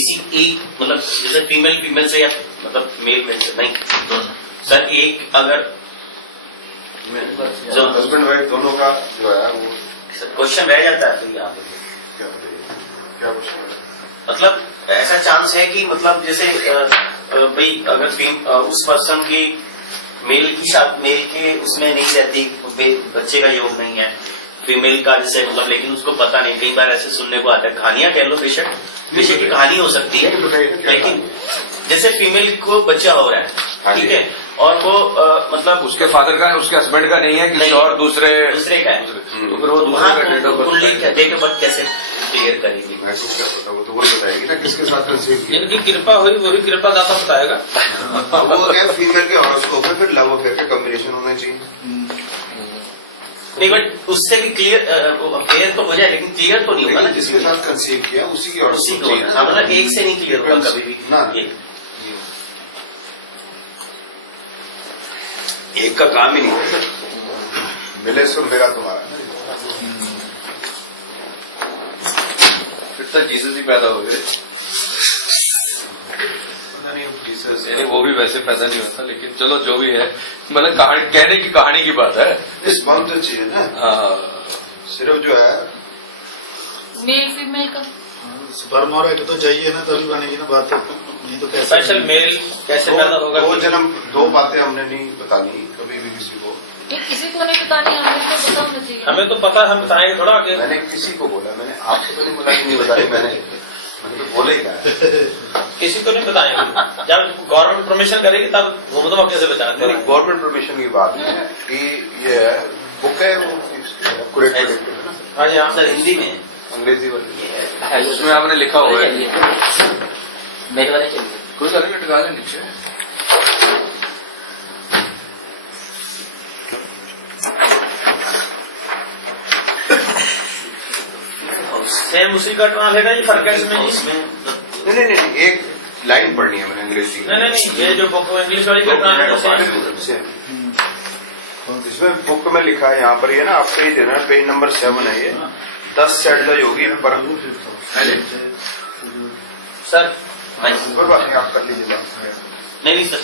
किसी एक मतलब जैसे फीमेल से या मतलब मेल से नहीं सर, एक अगर जो हस्बैंड वाइफ दोनों का जो है वो क्वेश्चन रह जाता है तो यहाँ पे क्या क्वेश्चन है? मतलब ऐसा चांस है कि मतलब जैसे भाई अगर उस पर्सन की मेल के उसमें नहीं रहती, बच्चे का योग नहीं है, फीमेल का जैसे मतलब, लेकिन उसको पता नहीं, कई बार ऐसे सुनने को आता है, कहानियां कह लो बेशक की कहानी हो सकती है, लेकिन जैसे फीमेल को बच्चा हो रहा है, ठीक है, और वो मतलब उसके फादर का, उसके हस्बैंड का नहीं है, किसी और दूसरे का है, तो फिर वो दूसरे का डेट ऑफ बर्थ कैसे क्लियर करेगी? मैसेज क्या पता, वो तो वही बताएगी ना किसके साथ कंसीव किया। जिनकी कृपा हुई वही कृपा दाता बताएगा। वो क्या फीमेल के हॉरोस्कोप में फिर लव अफेयर का कॉम्बिनेशन होना चाहिए। नहीं, बट उससे भी क्लियर तो हो जाए, लेकिन क्लियर तो नहीं होगा ना जिसके साथ कंसीव किया उसी की उसी को, मतलब एक से नहीं क्लियर होगा कभी भी ना। एक का काम ही नहीं है। मिले सो मेरा तुम्हारा, फिर तो जीसस ही पैदा हो गए। यानी वो भी वैसे पैदा नहीं होता, लेकिन चलो जो भी है, मतलब कहने की कहानी की बात है। इस बात तो चाहिए ना। हाँ, सिर्फ जो है मेल फीमेल का स्पर्म और एग तो चाहिए ना, तभी बनेगी ना बात, नहीं तो कैसे? स्पेशल मेल कैसे पैदा होगा? दो जन्म दो बातें हमने नहीं बतानी कभी भी किसी को। ये किसी को नहीं बतानी, हमें तो पता होना चाहिए। हमें तो पता है, हम बताएंगे थोड़ा आगे। मैंने किसी को बोला, मैंने आपको तो नहीं बोला कि नहीं बताई, मैंने तो बोले ही क्या। किसी को नहीं बताएंगे, जब गवर्नमेंट परमिशन करेगी तब घूम तो कैसे बताएंगे? गवर्नमेंट परमिशन की बात नहीं है कि ये बुक है वो ना, हाँ जी, हाँ सर, हिंदी में अंग्रेजी वाली उसमें आपने लिखा हुआ है, मेरे वाले चाहिए। कोई नहीं लटका लें नीचे। सेम उसी का ट्रांसलेट है, ये फर्क है इसमें? उसमें नहीं, एक लाइन पढ़नी है मैंने अंग्रेजी की। नहीं, ये जो बुक इंग्लिश वाली का ट्रांसलेट है, इसमें बुक में लिखा है यहाँ पर, ये ना आपको ही देना है, पेज नंबर 7 है ये। 10 सेट द योगी पर सर कोई बात नहीं, आप कर लीजिए। नहीं सर,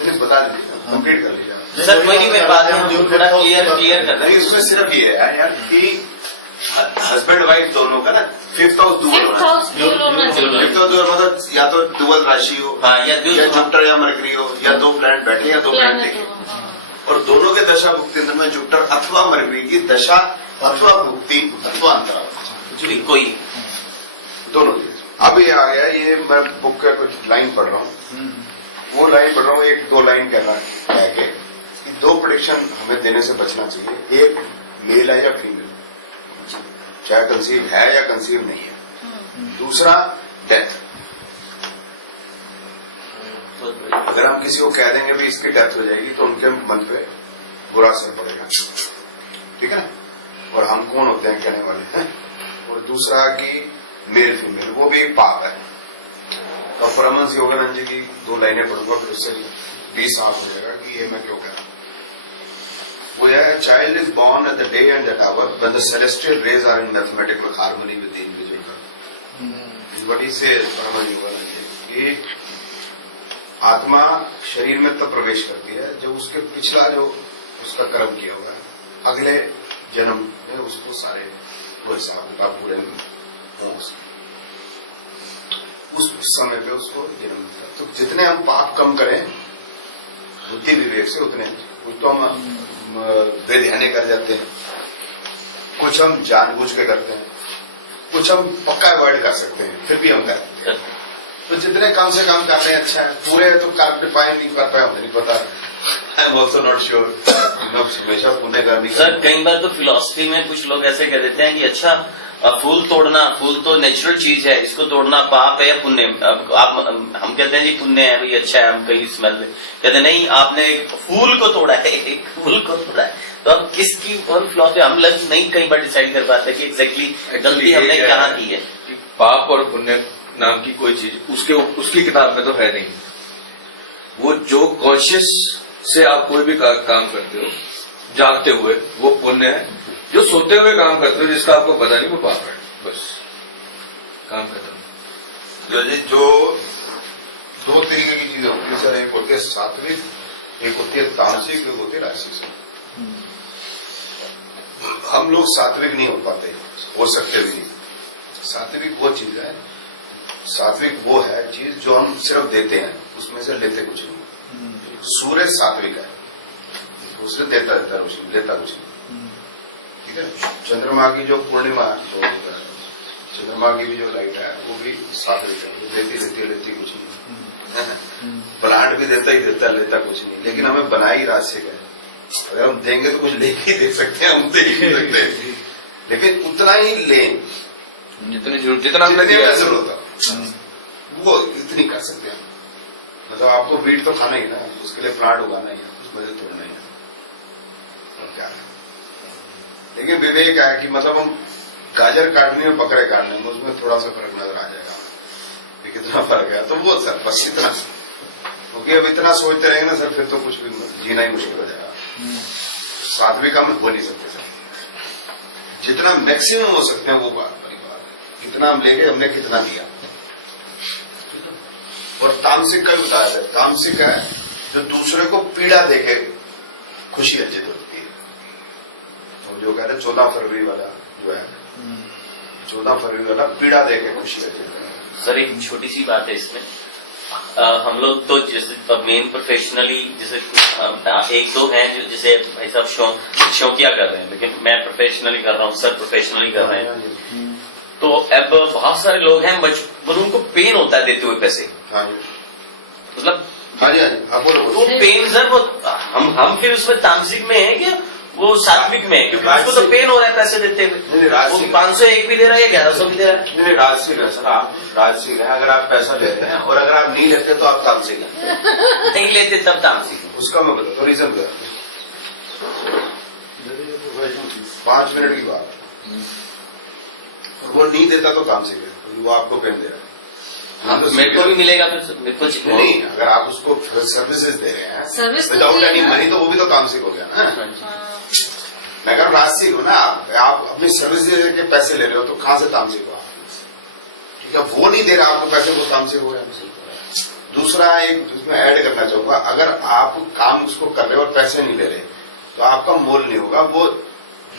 नहीं बता दीजिए, कंप्लीट कर लीजिए। सर कोई नहीं, मैं बाद में थोड़ा क्लियर कर नहीं, उसमें सिर्फ ये है यार कि हस्बैंड वाइफ दोनों का ना 5th हाउस डुअल होना चाहिए। 5th तो डुअल मतलब या तो डुअल राशि हो, हाँ, या जुपिटर या मरकरी हो, या 2 प्लैनेट बैठे या 2 प्लैनेट देखे, और दोनों के दशा भुक्ति में जुपिटर अथवा मरकरी की दशा अथवा भुक्ति अथवा अंतराल कोई दोनों की। अब ये आ गया, ये मैं बुक का कुछ लाइन पढ़ रहा हूँ, वो लाइन पढ़ रहा हूँ, 1-2 लाइन कहना है कि 2 प्रेडिक्शन हमें देने से बचना चाहिए। एक मेल है या फीमेल, चाहे कंसीव है या कंसीव नहीं है। दूसरा डेथ, अगर हम किसी को कह देंगे भी इसकी डेथ हो जाएगी तो उनके मन पे बुरा असर पड़ेगा, ठीक है ना, और हम कौन होते हैं कहने वाले हैं। और दूसरा कि मेल फीमेल, वो भी एक पाप है। और परमहंस योगानंद जी की 2 लाइनें पढ़ूंगा, फिर उससे भी साफ हो जाएगा कि ये मैं क्यों कह रहा हूं। वो है, child is born at the day and that hour when the celestial rays are in mathematical harmony with the individual. What he says Paramahansa Yogananda ji, आत्मा शरीर में तब प्रवेश करती है जब उसके पिछला जो उसका कर्म किया हुआ है, अगले जन्म में उसको सारे वो हिसाब का पूरे उस समय पे उसको जन्म मिलता है। तो जितने हम पाप कम करें बुद्धि विवेक से, उतने कुछ तो हम बेध्याने कर जाते हैं, कुछ हम जानबूझ के करते हैं, कुछ हम पक्का अवॉइड कर सकते हैं, फिर भी हम करते हैं। तो जितने कम से कम कर रहे हैं अच्छा है, पूरे तो कर डिफाइन नहीं कर पाए, मुझे नहीं पता, I am also not sure. हमेशा पुण्य करनी। सर कई बार तो फिलॉसफी में कुछ लोग ऐसे कह देते हैं कि अच्छा फूल तोड़ना, फूल तो नेचुरल चीज है, इसको तोड़ना पाप है या पुण्य? अब आप हम कहते हैं जी पुण्य है, भाई अच्छा है, हम कहीं स्मेल कहते नहीं, आपने एक फूल को तोड़ा है, एक फूल को तोड़ा है, तो अब किसकी और फिलॉसफी हम लोग नहीं कई बार डिसाइड कर पाते कि एग्जैक्टली गलती हमने कहाँ की है। पाप और पुण्य नाम की कोई चीज उसकी किताब में तो है नहीं। वो जो कॉन्शियस से आप कोई भी काम करते हो जागते हुए, वो पुण्य है। जो सोते हुए काम करते हो जिसका आपको पता नहीं, वो पाप है। बस काम खत्म। जो दो तरीके की चीजें होती है सर, एक होती है सात्विक, एक होती है तामसिक, एक होती है राजसिक। हम लोग सात्विक नहीं हो पाते, हो सकते भी नहीं। सात्विक वो चीज है, सात्विक वो है चीज जो हम सिर्फ देते हैं, उसमें से लेते कुछ नहीं। सूर्य सात्विक है, उससे देता रहता है रोशनी, लेता कुछ नहीं। ठीक है। चंद्रमा की जो पूर्णिमा, जो चंद्रमा की भी जो लाइट है वो भी सात्विक है, वो लेती कुछ नहीं। प्लांट भी देता ही देता, लेता कुछ नहीं। लेकिन हमें बनाई राजसिक है, अगर हम देंगे तो कुछ लेके ही दे सकते हैं, हम दे ही नहीं सकते, लेकिन उतना ही लें जितना हमने दिया है। जरूरत है वो इतनी कर सकते हैं। मतलब आपको बीट तो खाना ही ना, उसके लिए प्लांट उगाना ही है, उसमें से तोड़ना ही है, और क्या है। लेकिन विवेक है कि मतलब हम गाजर काटने और बकरे काटने में उसमें थोड़ा सा फर्क नजर आ जाएगा, ये कितना फर्क है। तो वो सर बस इतना, क्योंकि अब इतना सोचते रहेंगे ना सर, फिर तो कुछ भी जीना ही मुश्किल हो जाएगा। सात्विक हम हो नहीं सकते सर, जितना मैक्सिमम हो सकते हैं वो बात बड़ी बात है। कितना हम लेके, हमने कितना दिया। और तामसिक का भी बताया है, तामसिक है जो दूसरे को पीड़ा देके खुशी अर्जित होती है। तो जो कह रहे 14 फरवरी वाला जो है, 14 फरवरी वाला पीड़ा देके खुशी अर्जित है। सर एक छोटी सी बात है इसमें, हम लोग तो जैसे मेन प्रोफेशनली जैसे एक दो हैं जो जैसे भाई साहब शौकिया कर रहे हैं, लेकिन मैं प्रोफेशनली कर रहा हूँ, सर प्रोफेशनली कर रहे हैं। तो अब बहुत सारे लोग हैं मजबूर, उनको पेन होता है देते हुए पैसे, हाँ जी, मतलब हाँ जी, हाँ जी, हाँ बोलो वो पेन सर, वो हम फिर उसमें तामसिक में है कि वो सात्विक में है, क्योंकि उसको तो पेन हो रहा है पैसे देते हुए। वो 501 भी दे रहा है, 1100 भी दे रहा है। नहीं, राजसिक है सर, आप राजसिक है। अगर आप पैसा लेते हैं और अगर आप नहीं लेते तो आप तामसिक हैं। नहीं लेते तब तामसिक है। उसका मैं बताता हूँ रीजन क्या। 5 मिनट की बात, वो नहीं देता तो तामसिक है, वो आपको पेन दे रहा है। मेरे को भी मिलेगा फिर, मेरे को नहीं, अगर आप उसको सर्विसेज दे रहे हैं सर्विस तो विदाउट दे एनी रहे हैं। मनी, तो वो भी तो तामसिक हो गया ना। हाँ। मैं कह रहा हूँ राजसिक हो ना, आप अपनी सर्विस दे के पैसे ले रहे हो, तो कहाँ से तामसिक हो आप? ठीक है, वो नहीं दे रहा आपको पैसे, वो तामसिक हो गया। दूसरा एक उसमें ऐड करना चाहूंगा, अगर आप काम उसको कर रहे हो और पैसे नहीं ले रहे, तो आपका मोल नहीं होगा। वो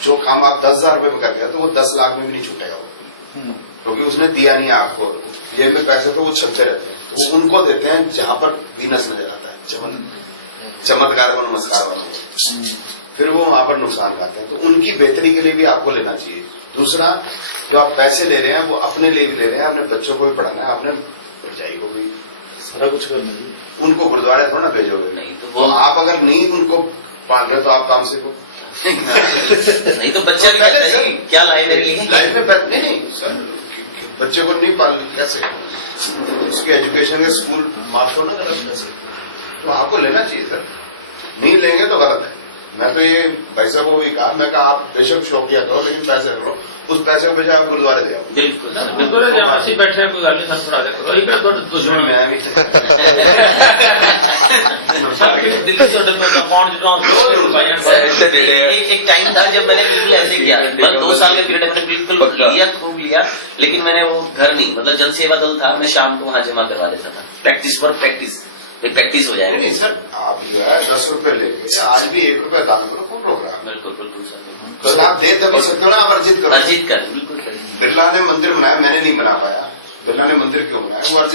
जो काम आप 10,000 रुपए में कर दिया तो वो 10 लाख में भी नहीं छूटेगा वो, क्योंकि उसने दिया नहीं आपको। ये में पैसे तो वो चलते रहते हैं, तो वो उनको देते हैं जहां पर वीनस नजर आता है, चमत्कार को, नमस्कार वालों को, फिर वो वहां पर नुकसान खाते हैं। तो उनकी बेहतरी के लिए भी आपको लेना चाहिए। दूसरा, जो आप पैसे ले रहे हैं वो अपने लिए भी ले रहे हैं, अपने बच्चों को भी पढ़ाना है, अपने भरजाई को भी, सारा कुछ करना है। उनको गुरुद्वारे थोड़ा ना भेजोगे। नहीं तो तो वो आप अगर नहीं उनको पाल रहे तो आप काम से को नहीं तो बच्चा भी कहता है कि क्या लाए मेरे लिए। लाइफ में नहीं सर, बच्चे को नहीं पाल कैसे, उसके एजुकेशन के स्कूल माफ हो ना गलत कैसे, तो आपको लेना चाहिए सर। नहीं लेंगे तो गलत है। मैं तो ये भाई साहब को भी कहा, मैं कहा आप बेशक शौकिया करो, लेकिन पैसे करो, उस पैसे को बजाय आप गुरुद्वारे दे आओ। बिल्कुल सर, बिल्कुल जब ਅਸੀਂ ਬੈਠੇ ਕੋਈ ਗੱਲ ਨਹੀਂ ਸਾਨੂੰ ਸੁਣਾ ਦੇ ਕਰੋ ਇਹ ਕਿਹੜਾ ਤੁਹਾਡਾ ਦੁਸ਼ਮਣ ਹੈ मैं भी ਦਿੱਲੀ ਤੋਂ ਡੱਬਾ ਕੌਣ ਜਦੋਂ ਭਾਈਆਂ इससे नेड़े है। एक टाइम था जब मैंने बिल्कुल ऐसे किया, बस 2 साल का पीरियड मैंने बिल्कुल पक्का। लिया, खूब लिया, लेकिन मैंने वो घर नहीं, मतलब जन सेवा दल था, मैं शाम को वहां जमा करवा देता था, प्रैक्टिस फॉर प्रैक्टिस, प्रैक्टिस हो जाएगी। नहीं सर, आप जो है 10 रुपए लेके आज भी 1 रुपया दान करो, खूब प्रोग्राम। बिल्कुल बिल्कुल सर, तो आप दे तभी सकते हो ना, आप अर्जित करो। अर्जित कर, बिल्कुल सर। बिरला ने मंदिर बनाया, मैंने नहीं बना पाया। बिरला ने मंदिर क्यों बनाया? वो अर्जित